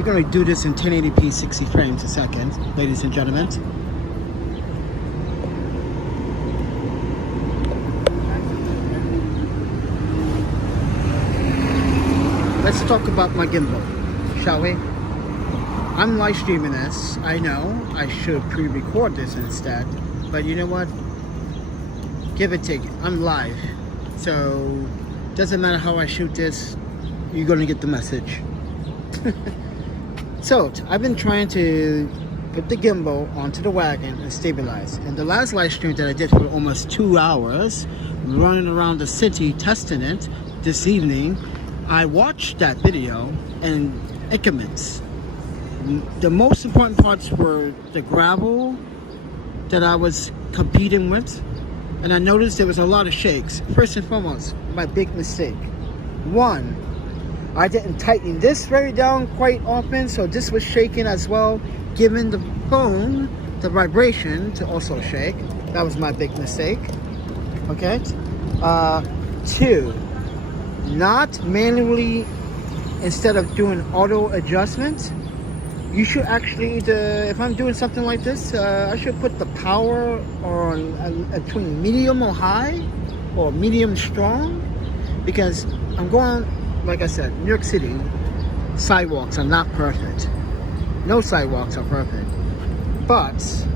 we're going to do this in 1080p 60 frames a second, ladies and gentlemen. Let's talk about my gimbal, shall we? I'm live streaming this. I know I should pre-record this instead, but you know what? Give it, take it. I'm live, so doesn't matter how I shoot this, you're gonna get the message. So I've been trying to put the gimbal onto the Wagon and stabilize. And the last live stream that I did for almost 2 hours, running around the city testing it this evening, I watched that video and it commenced. The most important parts were the gravel that I was competing with, and I noticed there was a lot of shakes. First and foremost, my big mistake. One, I didn't tighten this very down quite often, so this was shaking as well, giving the phone the vibration to also shake. That was my big mistake. Okay. Two, not manually, instead of doing auto adjustments, you should actually either, if I'm doing something like this, I should put the power on between medium or high or medium strong, because I'm going, like I said, New York City sidewalks are not perfect. No sidewalks are perfect, but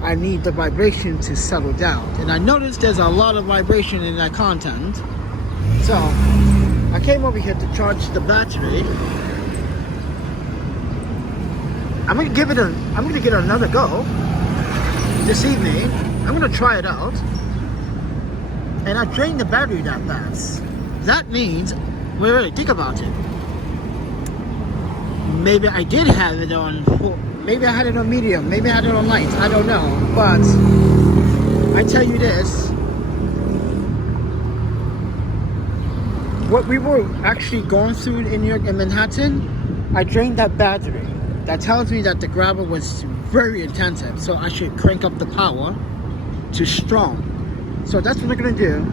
I need the vibration to settle down, and I noticed there's a lot of vibration in that content. So I came over here to charge the battery. I'm gonna give it another go this evening. I'm gonna try it out, and I drained the battery that fast. That means, wait, think about it. Maybe I did have it on full, maybe I had it on medium, maybe I had it on light, I don't know. But I tell you this, what we were actually going through in New York and Manhattan, I drained that battery. That tells me that the gravel was very intensive, so I should crank up the power to strong. So that's what we're gonna do.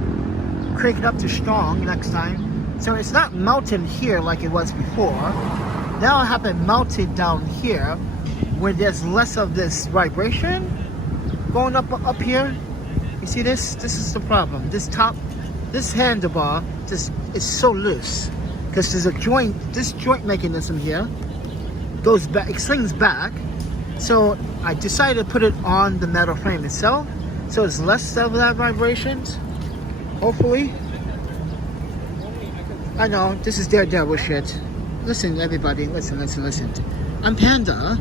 Crank it up to strong next time. So it's not melting here like it was before. Now I have it melted down here where there's less of this vibration going up here. You see this? This is the problem. This handlebar just is so loose because there's a joint, this joint mechanism here goes back, it slings back. So I decided to put it on the metal frame itself, so it's less of that vibrations, hopefully. I know this is daredevil shit. Listen, everybody, listen. I'm Panda.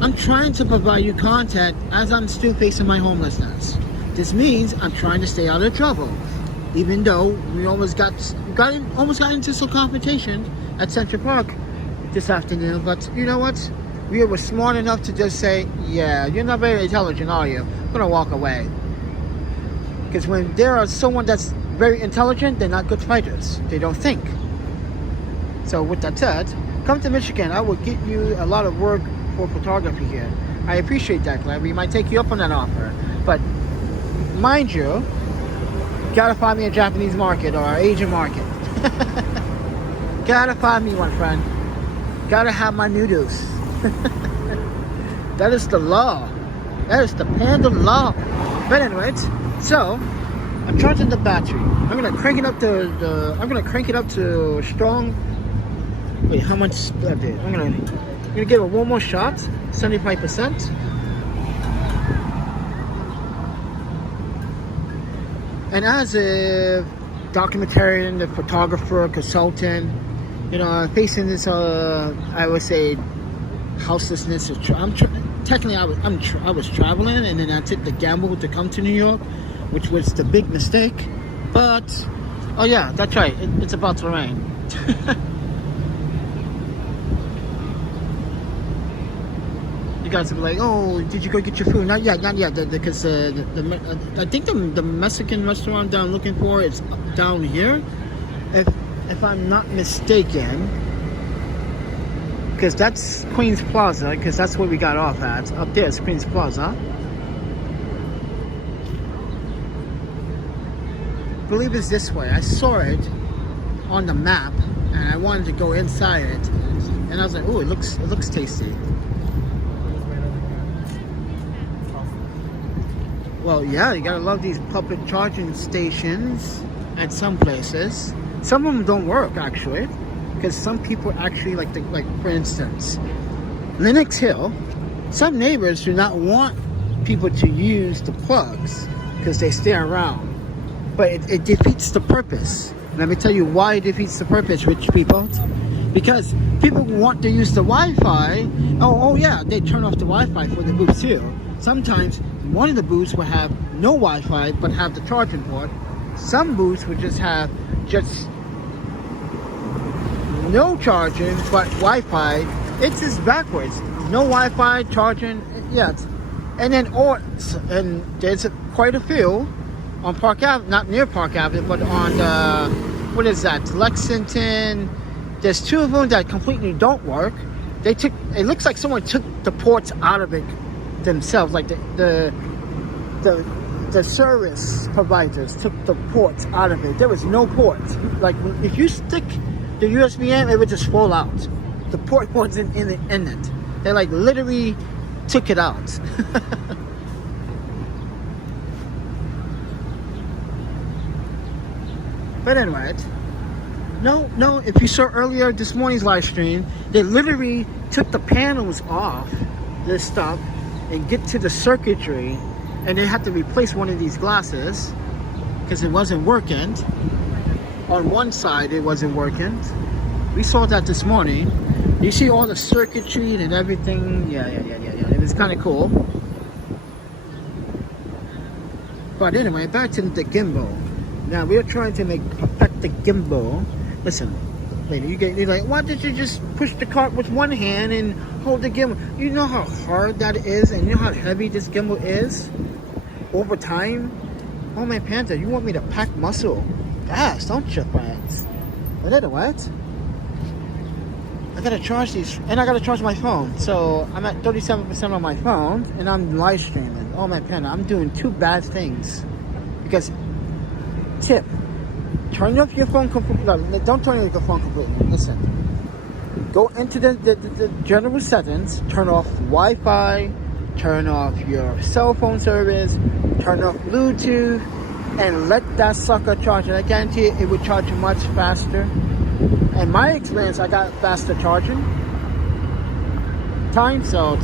I'm trying to provide you content as I'm still facing my homelessness. This means I'm trying to stay out of trouble, even though we almost got into some confrontation at Central Park this afternoon. But you know what? We were smart enough to just say, yeah, you're not very intelligent, are you? I'm gonna walk away. Because when there are someone that's very intelligent, they're not good fighters. They don't think. So with that said, come to Michigan. I will get you a lot of work for photography here. I appreciate that, Glenn. We might take you up on that offer. But mind you, gotta find me a Japanese market or an Asian market. Gotta find me one, friend. Gotta have my noodles. That is the law. That is the panda law. But anyways, so I'm charging the battery. I'm gonna crank it up to strong. Wait, how much I did? I'm gonna give it one more shot, 75%. And as a documentarian, a photographer, consultant, you know, facing this, I would say, houselessness. I was traveling, and then I took the gamble to come to New York, which was the big mistake. But, oh yeah, that's right. It's about to rain. You guys will be like, oh, did you go get your food? Not yet, because I think the Mexican restaurant that I'm looking for is down here, if I'm not mistaken, because that's Queens Plaza, because that's where we got off at. Up there is Queens Plaza. I believe it's this way. I saw it on the map, and I wanted to go inside it. And And I was like, oh, it looks tasty. Well, yeah, you gotta love these public charging stations at some places. Some of them don't work actually, because some people actually like for instance, Lenox Hill, some neighbors do not want people to use the plugs because they stay around, but it defeats the purpose. Let me tell you why it defeats the purpose, rich people. Because people want to use the Wi-Fi. Oh yeah, they turn off the Wi-Fi for the booths too. Sometimes one of the booths will have no Wi-Fi but have the charging port. Some booths would just have no charging but Wi-Fi. It's just backwards. No Wi-Fi, charging, yeah. And then and there's quite a few on Park Avenue, not near Park Avenue, but on the, what is that, Lexington. There's two of them that completely don't work. It looks like someone took the ports out of it themselves, like the service providers took the ports out of it. There was no ports. Like if you stick the USB in, it would just fall out. The port wasn't in it. They like literally took it out. But anyway, no, if you saw earlier this morning's live stream, they literally took the panels off this stuff and get to the circuitry, and they had to replace one of these glasses because it wasn't working. On one side it wasn't working. We saw that this morning. You see all the circuitry and everything. Yeah. It was kind of cool. But anyway, back to the gimbal. Now we're trying to perfect the gimbal. Listen, lady, you're like, why did you just push the cart with one hand and hold the gimbal? You know how hard that is, and you know how heavy this gimbal is over time? Oh my Panda, you want me to pack muscle fast, don't you, friends? But anyway, I gotta charge these, and I gotta charge my phone. So I'm at 37% on my phone, and I'm live streaming. Oh my Panda, I'm doing two bad things. Because, tip, turn off your phone completely. No, don't turn off your phone completely. Listen. Go into the general settings, turn off Wi-Fi, turn off your cell phone service, turn off Bluetooth, and let that sucker charge. And I guarantee it would charge much faster. In my experience, I got faster charging time, so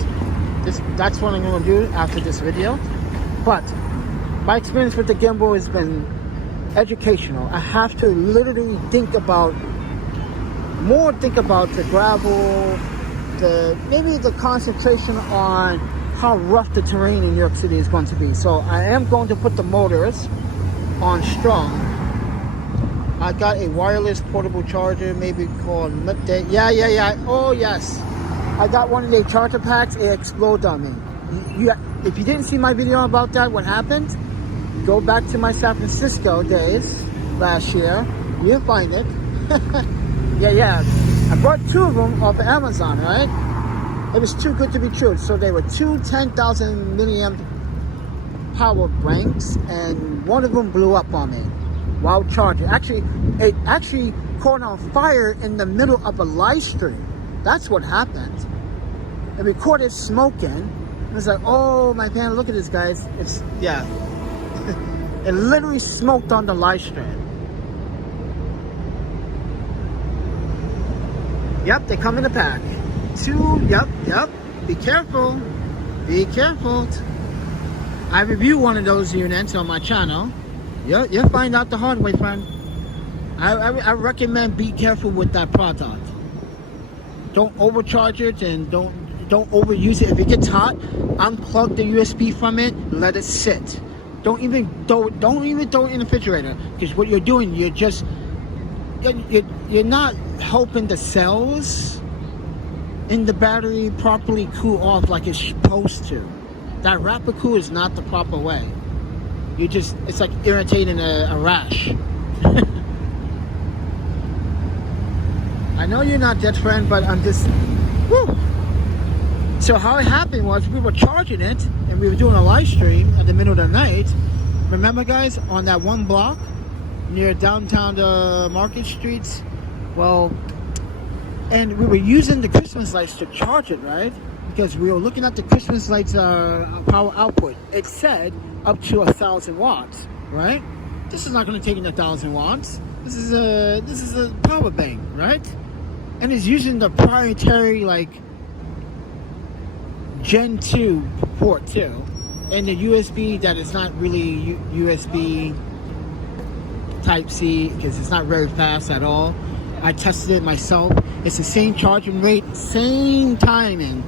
that's what I'm going to do after this video. But my experience with the gimbal has been educational. I have to literally think about the gravel, maybe the concentration on how rough the terrain in New York City is going to be. So I am going to put the motors on strong. I got a wireless portable charger, maybe called yeah. Oh yes, I got one of the charger packs. It exploded on me. If you didn't see my video about that, what happened? Go back to my San Francisco days last year. You'll find it. Yeah. I bought two of them off of Amazon, right? It was too good to be true. So they were two 10,000 milliamp power banks, and one of them blew up on me while charging. It actually caught on fire in the middle of a live stream. That's what happened. It recorded smoking. It was like, oh my man, look at this, guys. Yeah. It literally smoked on the live stream. Yep, they come in a pack. Two, yep. Be careful. I review one of those units on my channel. You'll find out the hard way, friend. I recommend be careful with that product. Don't overcharge it, and don't overuse it. If it gets hot, unplug the USB from it, let it sit. Don't even throw it in the refrigerator, because what you're doing, you're not helping the cells in the battery properly cool off like it's supposed to. That rapid cool is not the proper way. It's like irritating a rash. I know you're not that friend, but I'm just, woo. So how it happened was we were charging it, and we were doing a live stream at the middle of the night. Remember, guys, on that one block near downtown Market Streets? Well, And we were using the Christmas lights to charge it, right? Because we were looking at the Christmas lights power output. It said up to 1,000 watts, right? This is not going to take in 1,000 watts. This is a power bank, right? And it's using the proprietary like Gen 2 port too, and the USB that is not really USB Type C because it's not very fast at all. I tested it myself. It's the same charging rate, same timing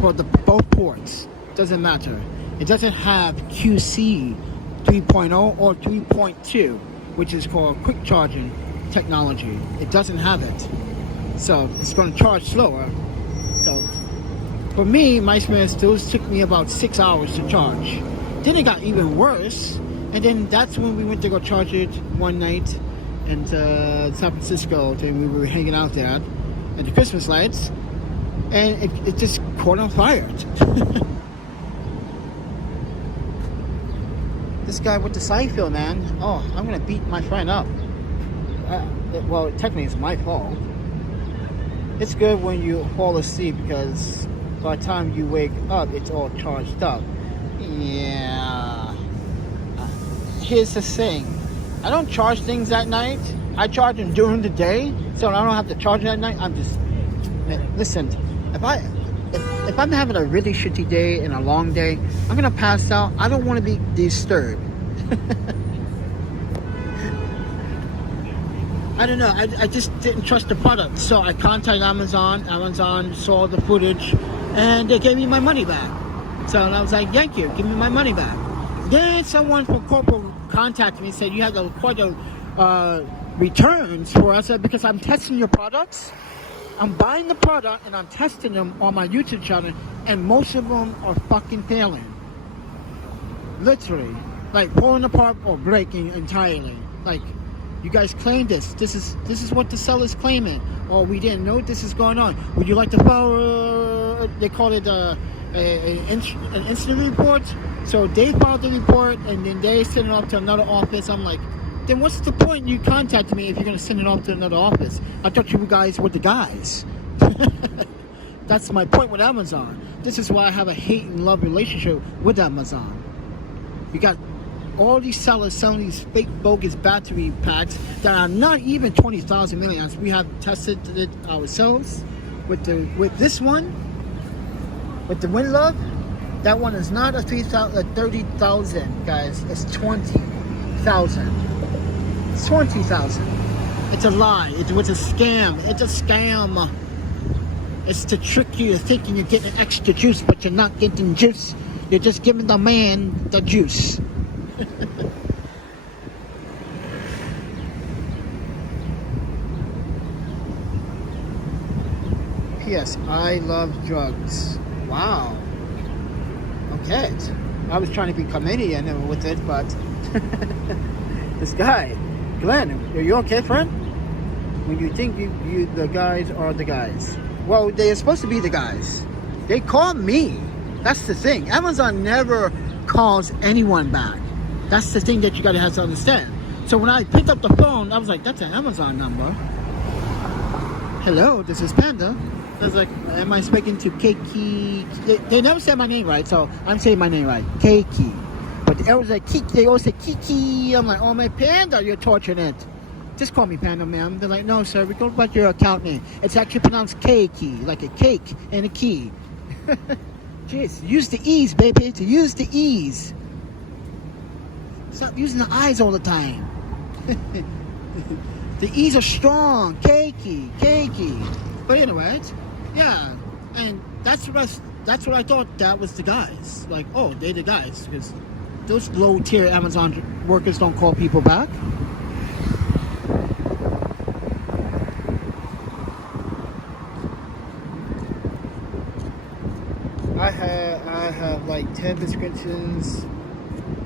for the both ports. Doesn't matter. It doesn't have QC 3.0 or 3.2, which is called quick charging technology. It doesn't have it. So it's going to charge slower. So for me, my experience, those took me about 6 hours to charge. Then it got even worse. And then that's when we went to go charge it one night in San Francisco. Then we were hanging out there at the Christmas lights. And it just caught on fire. This guy with the side fill, man. Oh, I'm going to beat my friend up. Well, technically it's my fault. It's good when you fall asleep because by the time you wake up, it's all charged up. Yeah. Here's the thing. I don't charge things at night. I charge them during the day, so I don't have to charge them at night. I'm just... Listen, if I'm having a really shitty day and a long day, I'm going to pass out. I don't want to be disturbed. I don't know. I just didn't trust the product. So I contacted Amazon. Amazon saw the footage and they gave me my money back. So I was like, thank you. Give me my money back. Then someone from corporate contacted me and said, you have to quite a returns for us because I'm testing your products. I'm buying the product and I'm testing them on my YouTube channel and most of them are fucking failing. Literally. Like falling apart or breaking entirely. Like, you guys claim this. This is what the seller's claiming. Or we didn't know this is going on. Would you like to file, they call it an incident report? So they filed the report and then they send it off to another office. I'm like, then what's the point you contacting me if you're going to send it off to another office? I thought you guys were the guys. That's my point with Amazon. This is why I have a hate and love relationship with Amazon. You got all these sellers selling these fake bogus battery packs that are not even 20,000 milliamps. We have tested it ourselves with this one, with the Wind Love. That one is not a 30,000, guys. It's 20,000. It's 20,000. It's a lie. It was a scam. It's a scam. It's to trick you thinking you're getting extra juice, but you're not getting juice. You're just giving the man the juice. P.S. I love drugs. Wow. Okay. I was trying to be comedian with it, but this guy, Glenn, are you okay, friend? When you think you the guys are the guys. Well, they're supposed to be the guys. They call me. That's the thing. Amazon never calls anyone back. That's the thing that you gotta have to understand. So when I picked up the phone, I was like, that's an Amazon number. Hello, this is Panda. I was like, am I speaking to Keiki? They never said my name right, so I'm saying my name right. Keiki. But they always like Kiki. They always say Kiki. I'm like, oh my Panda, you're torturing it. Just call me Panda, ma'am. They're like, no, sir, we go by your account name. It's actually pronounced Keiki, like a cake and a key. Jeez, use the E's, baby. To use the E's. Stop using the I's all the time. The E's are strong. Cakey, cakey. But anyway, yeah. And that's what I thought that was the guys. Like, oh, they're the guys. Because those low-tier Amazon workers don't call people back. I have like 10 prescriptions.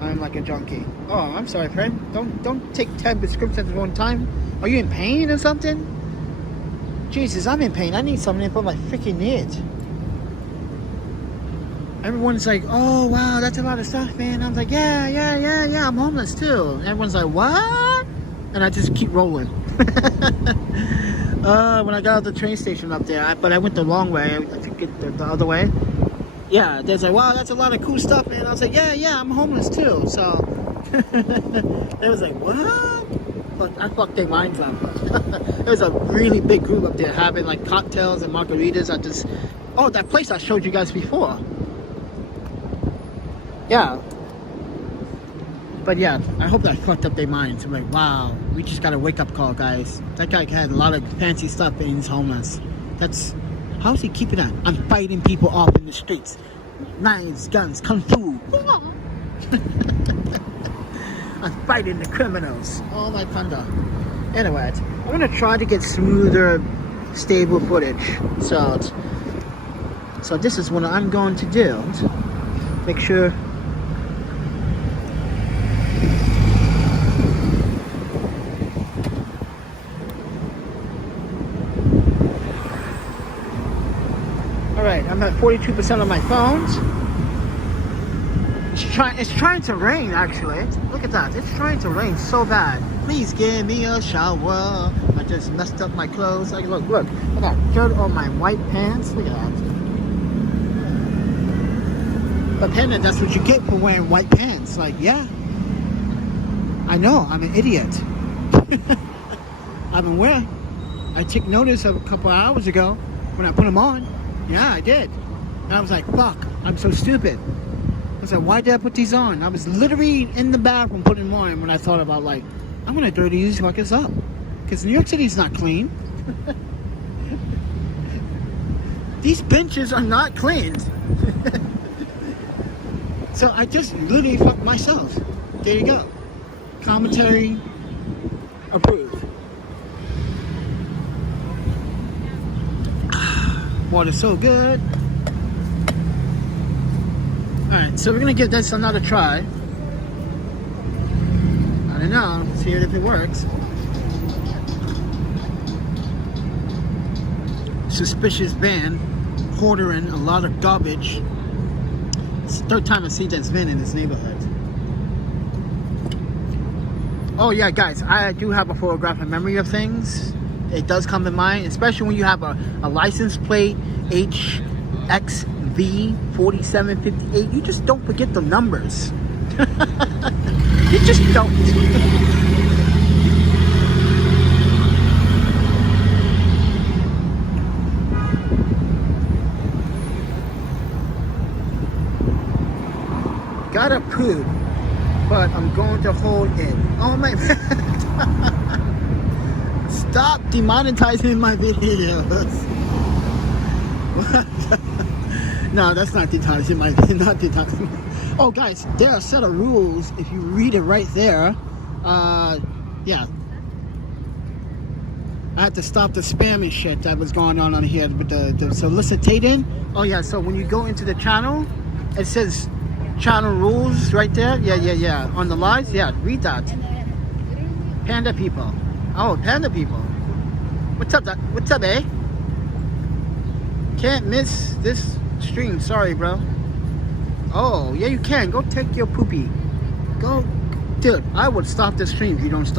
I'm like a junkie. Oh, I'm sorry, friend. Don't take 10 prescriptions at one time. Are you in pain or something? Jesus, I'm in pain. I need something for my freaking needs. Everyone's like, oh wow, that's a lot of stuff, man. I was like, yeah, I'm homeless too. Everyone's like, what? And I just keep rolling. When I got out of the train station up there, but I went the wrong way. I took it the other way. Yeah, they're like, wow, that's a lot of cool stuff, man. I was like, yeah, I'm homeless too. So they was like, what? But I fucked their minds up. There was a really big group up there having like cocktails and margaritas at this. Oh, that place I showed you guys before. Yeah. But yeah, I hope that fucked up their minds. I'm like, wow, we just got a wake-up call, guys. That guy had a lot of fancy stuff and he's homeless. That's... How's he keeping that? I'm fighting people off in the streets. Knives, guns, kung fu. I'm fighting the criminals. Oh my panda. Anyway, I'm gonna try to get smoother, stable footage. So this is what I'm going to do. Make sure. Alright, I'm at 42% on my phones. It's trying to rain, actually. Look at that. It's trying to rain so bad. Please give me a shower. I just messed up my clothes. Like, look. I got dirt on my white pants. Look at that. But Panda, that's what you get for wearing white pants. Like, yeah. I know, I'm an idiot. I've been wearing. I took notice of a couple hours ago when I put them on. Yeah, I did. And I was like, fuck, I'm so stupid. I was like, why did I put these on? I was literally in the bathroom putting them on when I thought about, like, I'm going to dirty these fuckers up. Because New York City's not clean. These benches are not cleaned. So I just literally fucked myself. There you go. Commentary approved. Water's so good. Alright, so we're gonna give this another try. I don't know, see if it works. Suspicious van hoarding a lot of garbage. It's the third time I've seen this van in this neighborhood. Oh yeah, guys, I do have a photographic memory of things. It does come to mind, especially when you have a license plate HXV4758. You just don't forget the numbers. You just don't. Gotta poop, but I'm going to hold it. Oh my. Stop demonetizing my videos. No, that's not demonetizing my video. Not demonetizing. Oh, guys, there are a set of rules. If you read it right there, yeah. I had to stop the spammy shit that was going on here with the soliciting. Oh yeah, so when you go into the channel, it says channel rules right there. Yeah. On the lives, yeah, read that. Panda people. Oh, Panda people. What's up, what's up, eh? Can't miss this stream. Sorry, bro. Oh, yeah, you can. Go take your poopy. Go, dude. I would stop the stream if you don't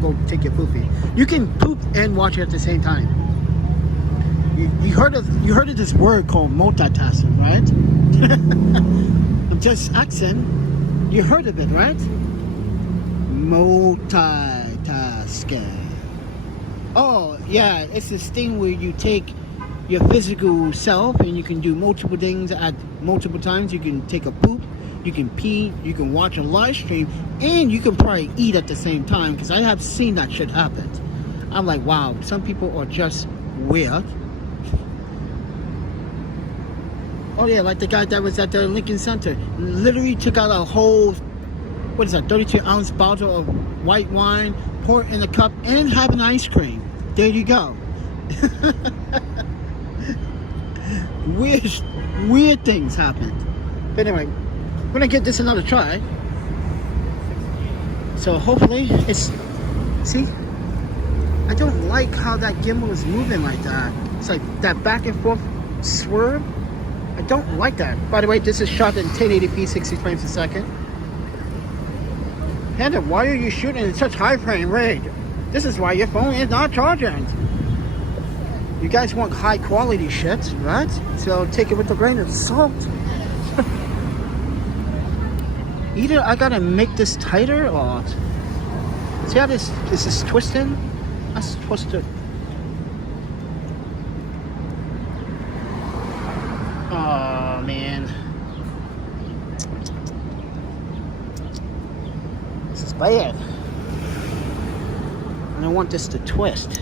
go take your poopy. You can poop and watch it at the same time. You heard of this word called multitasking, right? I'm just asking. You heard of it, right? Multitasking. Oh, yeah, it's this thing where you take your physical self and you can do multiple things at multiple times. You can take a poop, you can pee, you can watch a live stream, and you can probably eat at the same time, because I have seen that shit happen. I'm like, wow, some people are just weird. Oh yeah, like the guy that was at the Lincoln Center, literally took out a whole, what is that, 32-ounce bottle of white wine, pour it in a cup, and have an ice cream. There you go. Weird things happened. But anyway, we're gonna give this another try. So hopefully it's, see, I don't like how that gimbal is moving like that. It's like that back and forth swerve. I don't like that. By the way, this is shot in 1080p, 60 frames a second. Panda, why are you shooting in such high frame rate? This is why your phone is not charging. You guys want high quality shit, right? So take it with a grain of salt. Either I gotta make this tighter or... See how this is twisting? That's twisted. Oh man. This is bad. I don't want this to twist.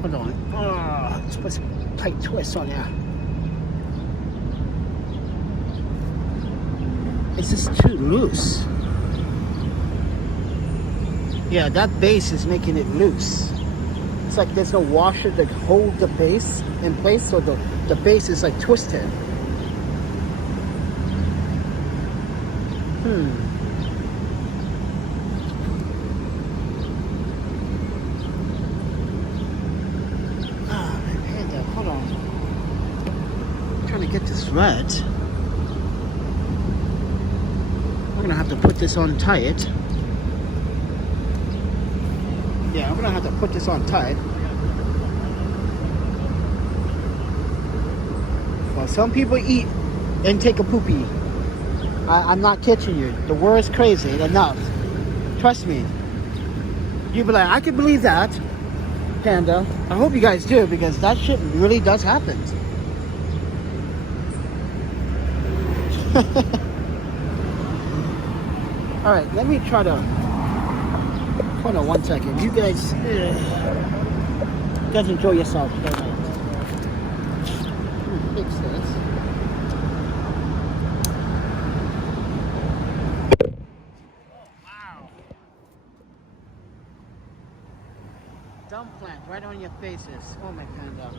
Hold on. Oh, let's put some tight twists on there. It's just too loose. Yeah, that base is making it loose. It's like there's no washer to hold the base in place, so the base is like twisted. Hold on. I'm trying to get this right. I'm gonna have to put this on tight. Yeah, I'm gonna have to put this on tight. Well, some people eat and take a poopy. I'm not kidding you. The word's crazy enough. Trust me. You be like, I can believe that, Panda. I hope you guys do, because that shit really does happen. All right, let me try to... Hold on one second. You guys enjoy yourself. Fix this. Wow. Dump plant right on your faces. Oh my Panda.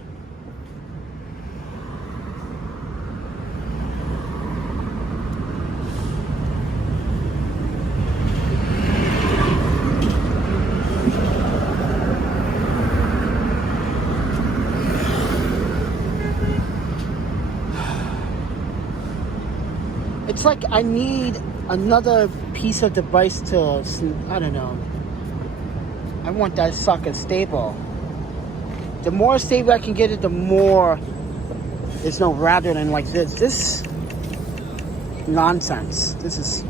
It's like I need another piece of device to, I don't know. I want that sucker stable. The more stable I can get it, the more there's no rather than like this. This nonsense. This is...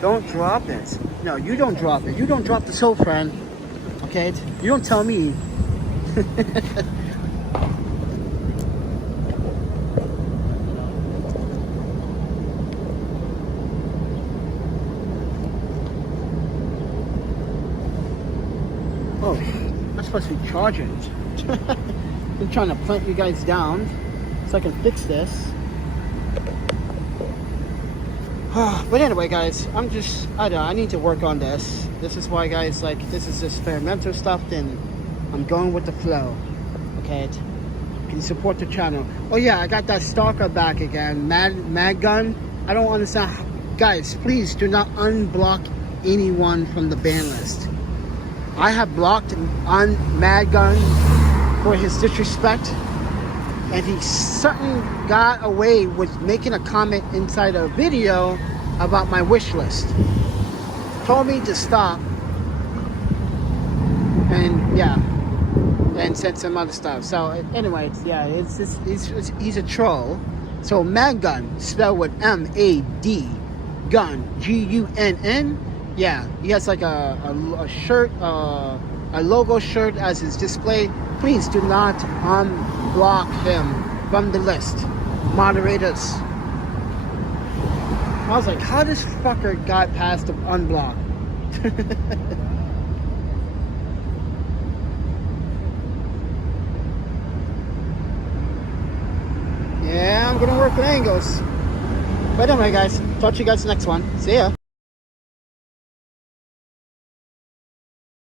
Don't drop it. No, you don't drop it. You don't drop the soap, friend. Okay? You don't tell me. Oh, I'm supposed to be charging. I'm trying to plant you guys down so I can fix this. But anyway, guys, I need to work on this. This is why, guys, like, this is experimental stuff, and I'm going with the flow. Okay, can you support the channel? Oh yeah, I got that stalker back again. Mad Gun. I don't understand. Guys, please do not unblock anyone from the ban list. I have blocked on Mad Gun for his disrespect, and he certainly got away with making a comment inside a video about my wish list. Told me to stop, and yeah, and said some other stuff. So anyway, yeah, it's just, he's a troll. So Mad Gun, spelled with M-A-D, Gun, G-U-N-N. Yeah, he has like a shirt, a logo shirt as his display. Please do not unblock him from the list. Moderators. I was like, how this fucker got past the unblock? Yeah, I'm gonna work with angles. But anyway, guys, talk to you guys next one. See ya.